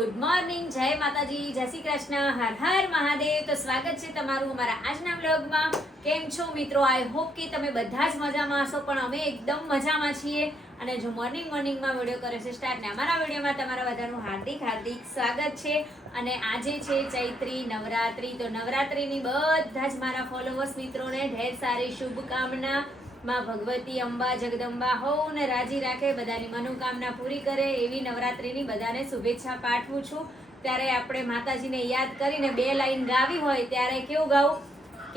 Good morning, જય માતાજી, જય શ્રી કૃષ્ણ, હર હર મહાદેવ. તો સ્વાગત છે તમારું અમારા આજના વ્લોગમાં. કેમ છો મિત્રો? આઈ હોપ કે તમે બધા જ મજામાં હશો, પણ અમે એકદમ મજામાં છીએ. અને જો મોર્નિંગમાં વિડીયો કરે છે સ્ટાર્ટ, ને અમારા વિડીયોમાં તમારા બધાનું હાર્દિક સ્વાગત છે. અને આજે છે ચૈત્રી નવરાત્રી. તો નવરાત્રીની બધા જ મારા ફોલોવર્સ મિત્રોને ઢેર સારી શુભકામના. માં ભગવતી અંબા જગદંબા હોવ ને રાજી રાખે, બધાની મનોકામના પૂરી કરે એવી નવરાત્રીની બધાને શુભેચ્છા પાઠવું છું. ત્યારે આપણે માતાજીને યાદ કરીને 2 લાઈન ગાવી હોય ત્યારે કેવું ગાવું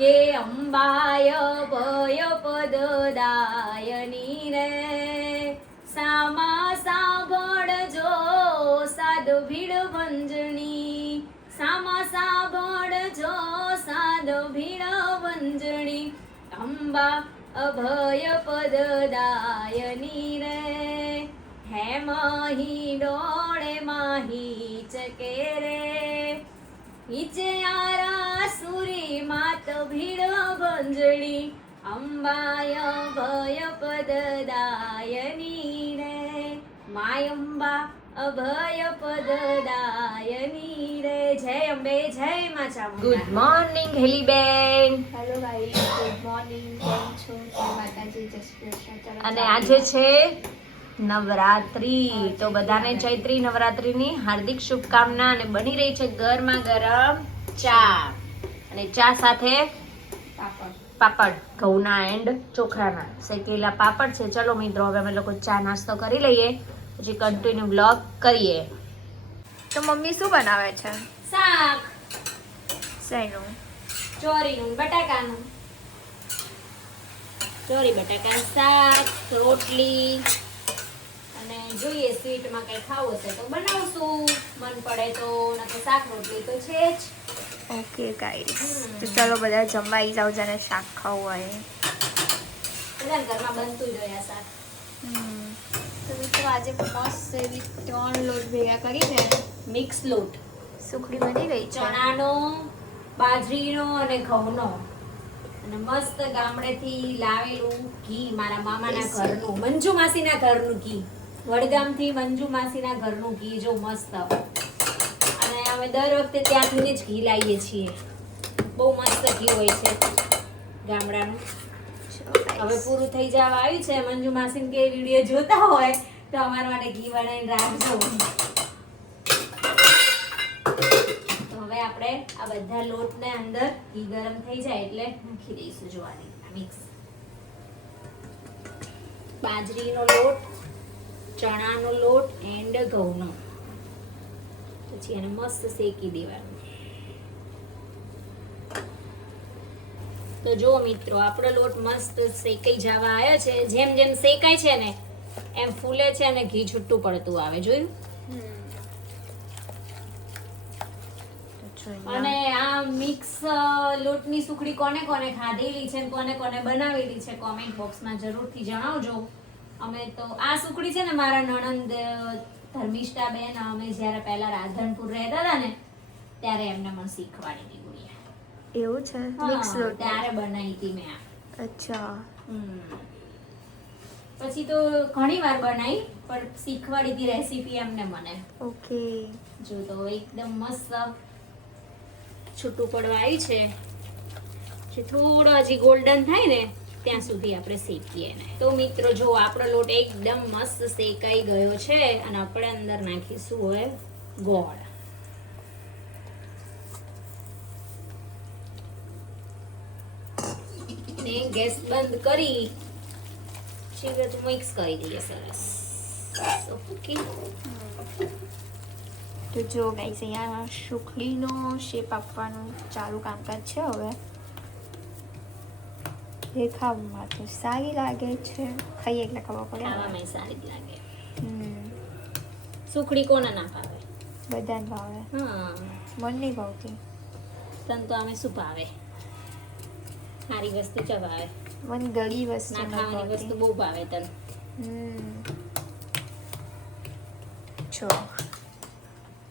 કે અંબાય ભય પદદાયની રે, સામા સાંભળજો સાધુ ભીડ ભંજણી, સામા સાંભળજો સાધુ ભીડ ભંજણી, અંબા અભય પદદાયની રે, હે માહી ડોળે માહી ચકે રે, ઈચે આરા સુરી માત ભીડ ભંજણી, અંબાય અભય પદદાયની રે, માય અંબા અભય પદદાયની રે. જય અંબે, જય મા ચામુંડા. ગુડ મોર્નિંગ હેલીબેન. Hello guys, good morning. કેમ છો? જય માતાજી, જય શ્રી કૃષ્ણ. અને આજે છે નવરાત્રી, તો બધાને ચૈત્રી નવરાત્રીની હાર્દિક શુભકામના. અને બની રહી છે ગરમા ગરમ ચા, અને ચા સાથે પાપડ, ઘઉંના એન્ડ ચોખાના શેકેલા પાપડ છે. ચલો મિત્રો, હવે અમે લોકો ચા નાસ્તો કરી લઈએ, પછી કન્ટિન્યુ બ્લોગ કરીએ. તો મમ્મી શું બનાવે છે? શાક, શેનું? ચોરીનું, બટાકાનું. ચોરી બટાકાનું શાક, રોટલી, અને જોઈએ સ્વીટમાં કઈ ખાવું હશે તો બનાવશું, મન પડે તો. નકર શાક રોટલી તો છે જ. ઓકે ગાઈસ, તો ચલો બધા જમવા આવી જાવ, જેને શાક ખાવું હોય. બધાના ઘરમાં બનતું જ હોય આ શાક. તો મિત્રો આજે મસ્ત એવી 3 લોટ ભેગા કરીને મિક્સ લોટ, સુખડી બની ગઈ છે. ચણાનો, બાજરીનો અને ઘઉંનો, અને મસ્ત ગામડેથી લાવેલું ઘી, મારા મામાના ઘરનું, મંજુ માસીના ઘરનું ઘી, વડગામથી મંજુ માસીના ઘરનું ઘી. જો મસ્ત. અને અમે દર વખતે ત્યાંથી જ ઘી લાવીએ છીએ. બહુ મસ્ત ઘી હોય છે ગામડાનું. હવે પૂરું થઈ જવા આવ્યું છે. મંજુ માસીન કે વિડીયો જોતા હોય તો અમારા માટે ઘી બનાવીને રાખજો. તો હવે આપણે આ બધા લોટને અંદર ઘી ગરમ થઈ જાય એટલે નાખી દઈશું. જોવાની મિક્સ બાજરીનો લોટ, ચણાનો લોટ એન્ડ ઘઉંનો. પછી એને મસ્ત શેકી દેવાનું. તો જો મિત્રો, આપણો લોટ મસ્ત શેકાઈ જવા આવ્યો છે. જેમ જેમ શેકાય છે ને એમ ફૂલે છે અને ઘી છૂટું પડતું આવે. જોયું? અને આ મિક્સ લોટની સુખડી કોને કોને ખાધેલી છે, કોને કોને બનાવેલી છે, કોમેન્ટ બોક્સમાં જરૂરથી જણાવજો. અમે તો આ સુખડી છે ને, મારા નણંદ ધર્મિષ્ઠા બેન, અમે જ્યારે પહેલા રાધનપુર રહેતા હતા ને ત્યારે એમને મને શીખવાડી હતી. એવું છે? મિક્સ લોટ ત્યારે બનાવી હતી મેં આ. અચ્છા. પછી તો ઘણી વાર બનાવી, પણ શીખવાડી હતી રેસીપી એમને મને. ઓકે. જો તો એકદમ મસ્ત છૂટું પડવા આવ્યું છે. જે થોડો હજી ગોલ્ડન થાય ને ત્યાં સુધી આપણે શેકીએ ને. તો મિત્રો જો, આપણો લોટ એકદમ મસ્ત શેકાઈ ગયો છે. અને આપણે અંદર નાખીશું હવે ગોળ. ને ગેસ બંધ કરી મિક્સ કરી દઈએ સરસ. ઓકે. તો જો ગાઈસ, અહીંયા સુખડીનો શેપ આપવાનું ચાલુ કામકાજ છે. હવે દેખાવમાં તો સારી લાગે છે, ખાઈએ એટલે ખબર પડે. ખાવામાં સારી જ લાગે. સુખડી કોને ના ભાવે? બધાને ભાવે. હા, મન નહીં ભાવતી. તને તો અમે શું ભાવે? સારી વસ્તુ ક્યાં ભાવે? મને ગળી વસ્તુ ના ખાવાની વસ્તુ બહુ ભાવે તને. છો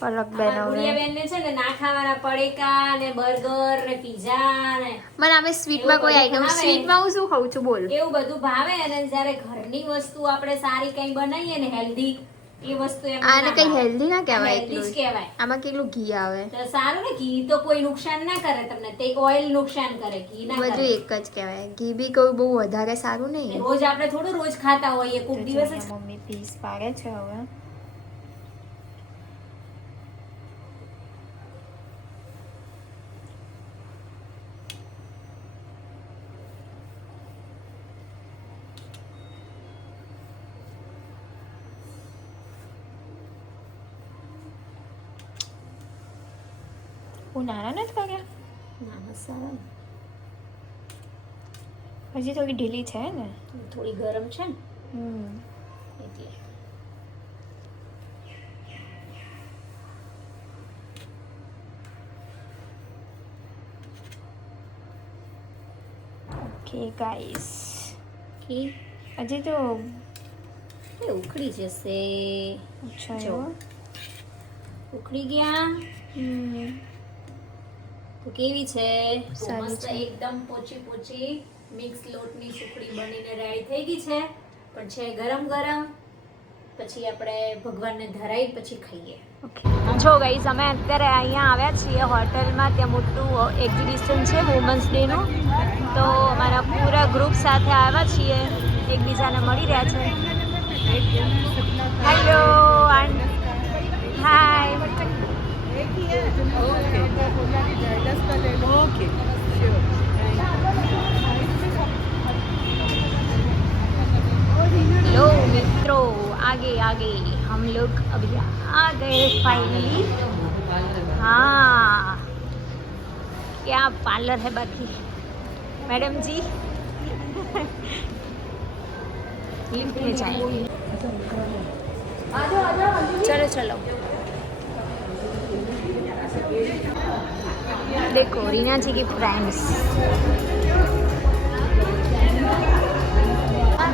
પલક બેન બેનને છે ને ના ખાવાના પડીકા ને બર્ગર ને પિઝા ને મને આમે સ્વીટમાં કોઈ આઈટમ, સ્વીટમાં હું શું ખાઉં છું બોલ? એવું બધું ભાવે. અને જ્યારે ઘરની વસ્તુ આપણે સારી કંઈ બનાવીએ ને હેલ્ધી, એ વસ્તુ એમ આને કઈ હેલ્ધી ના કહેવાય હેલ્ધી જ એટલું. કહેવાય. આમાં કેટલું ઘી આવે. તો સારું ને, ઘી તો કોઈ નુકસાન ના કરે તમને, તે ઓઇલ નુકસાન કરે, ઘી ના બધું કરે. એક જ કહેવાય. ઘી બી કોઈ બહુ વધારે સારું નહીં. રોજ આપણે થોડું રોજ ખાતા હોઈએ, કોક દિવસ જ. મમ્મી પીસ પાડે છે હવે. હું નાના નથી કર્યા. ના મસાલા ને. હજી થોડી ઢીલી છે ને. થોડી ગરમ છે ને હમ. એટલે. Okay guys. ઘી હજી તો એ ઉકળી જશે. અચ્છા જો. એવું. ઉકળી ગયા હમ. તો કેવી છે? તો સારી મસ્ત છે. એકદમ પોચી પોચી મિક્સ લોટની સુખડી બનીને રેડી થઈ ગઈ છે. પણ છે ગરમ ગરમ. પછી આપણે ભગવાનને ધરાઈ પછી ખાઈએ. જો ગાઈસ, અમે અત્યારે અહીંયા આવ્યા છીએ હોટલમાં. ત્યાં મોટું એક્ઝિબિશન છે વુમન્સ ડેનું. તો અમારા પૂરા ગ્રુપ સાથે આવ્યા છીએ, એકબીજાને મળી રહ્યા છે. Hello hi. लो मित्रों, आगे आगे हम लोग अभी आ गए फाइनली. हाँ, क्या पार्लर है बाकी मैडम जी. लिफ्ट में जाए. चलो चलो. देखो रीना जी की फ्रेंड्स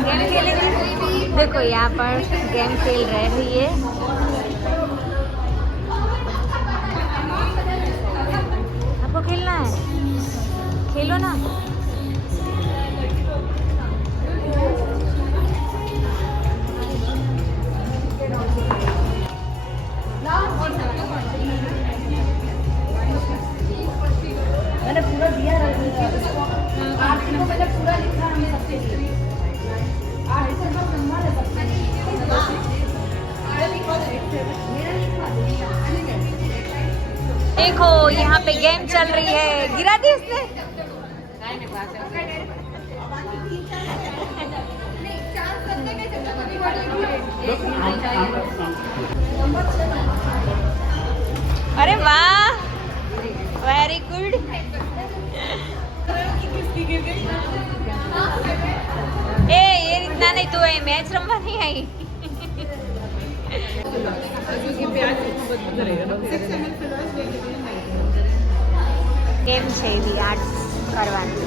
गेम खेलेंगे. देखो यहाँ पर गेम खेल रही है. आपको खेलना है, खेलो ना. मैंने पूरा दिया आरती को मैंने पूरा लिखा हमें सबके लिए. आरती को संभाल है सबके लिए. देखो यहाँ पे गेम चल रही है. गिरा दी उसने. अरे वाह, वेरी गुड. એ રીતના નહીં, તું એ મેચ રમવા નહીં આવી. કેમ છે એવી આર્ટ્સ કરવાની.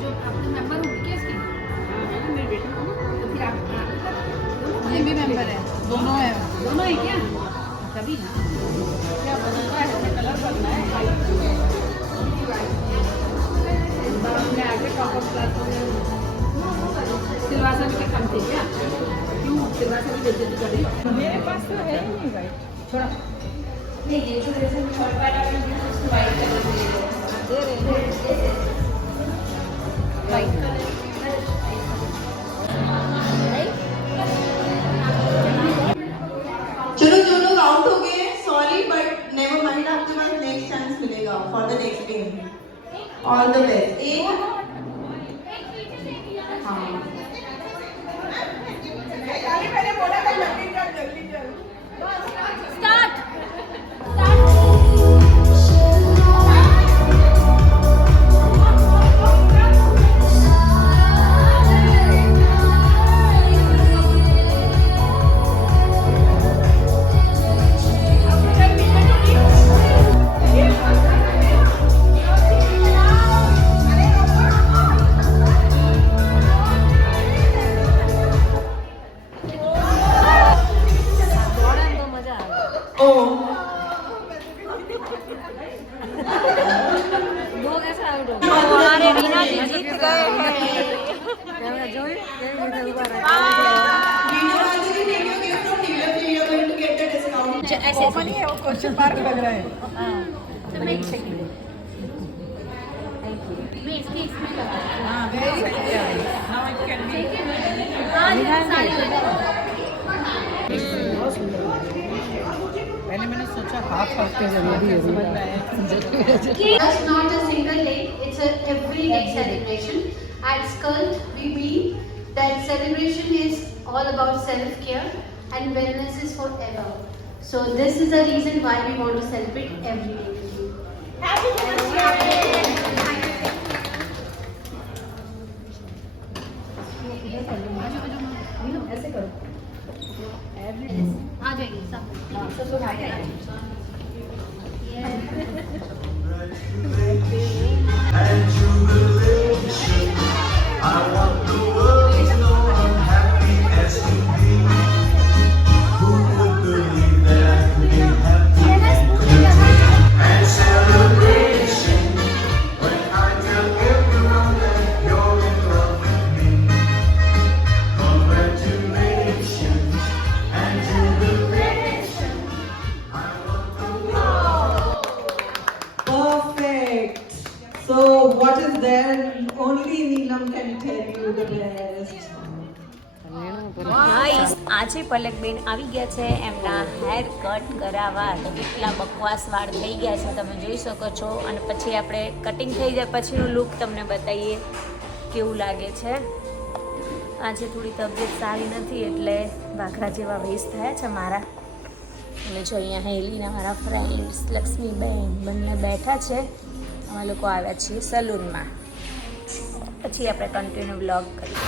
जो आपने मेंबर हो गया इसकी? मेरे बेटे को तो फिर आप ये भी मेंबर है. दोनों है. दोनों है क्या? तभी ना. क्या बदलना है, हमें कलर करना है. हमने आगे टॉपअप क्लास सिलवासा में काम थे क्या? क्यों सिलवासा में बेइज्जती कर रही हो? मेरे पास तो है ही नहीं भाई. थोड़ा नहीं, ये जो जैसे शॉर्ट वाला है उसको वाइट कलर दे रहे हैं. White colour. चलो जो लोग आउट हो गए सॉरी बट नेवर माइंड. आपके पास नेक्स्ट चांस मिलेगा for the next game. All the best. एक हाँ मैंने बोला था जल्दी चल जल्दी चल. स्टार्ट. हमारे रीना जी जीत गए हैं Veena Madhuri video game from dealer you are going to get the discount open ही है वो क्वेश्चन मार्क लग रहा है हाँ very now it can be पहले मैंने सोचा हाफ हाफ के जरिए समझ में आया That's not a single day, it's a everyday celebration. At Skuld, we believe that celebration is all about self-care and wellness is forever. So this is the reason why we want to celebrate every day with you. आ जाइए सब Perfect. So what is there? Only Neelam can tell you the best. Guys આજે પલકબેન આવી ગયા છે એમના hair cut કરાવવા. તો કેટલા બકવાસ વાળ થઈ ગયા છે તમે જોઈ શકો છો. અને પછી આપણે કટિંગ થઈ જાય પછીનું લુક તમને બતાવીએ કેવું લાગે છે. આજે થોડી તબિયત સારી નથી એટલે ભાખરા જેવા વેસ થયા છે મારા. અને જો અહીંયા હેલીના મારા ફ્રેન્ડ્સ લક્ષ્મીબેન બંને બેઠા છે. અમે લોકો આવ્યા છીએ સલૂનમાં. પછી આપણે કન્ટિન્યુ વ્લોગ કરીએ.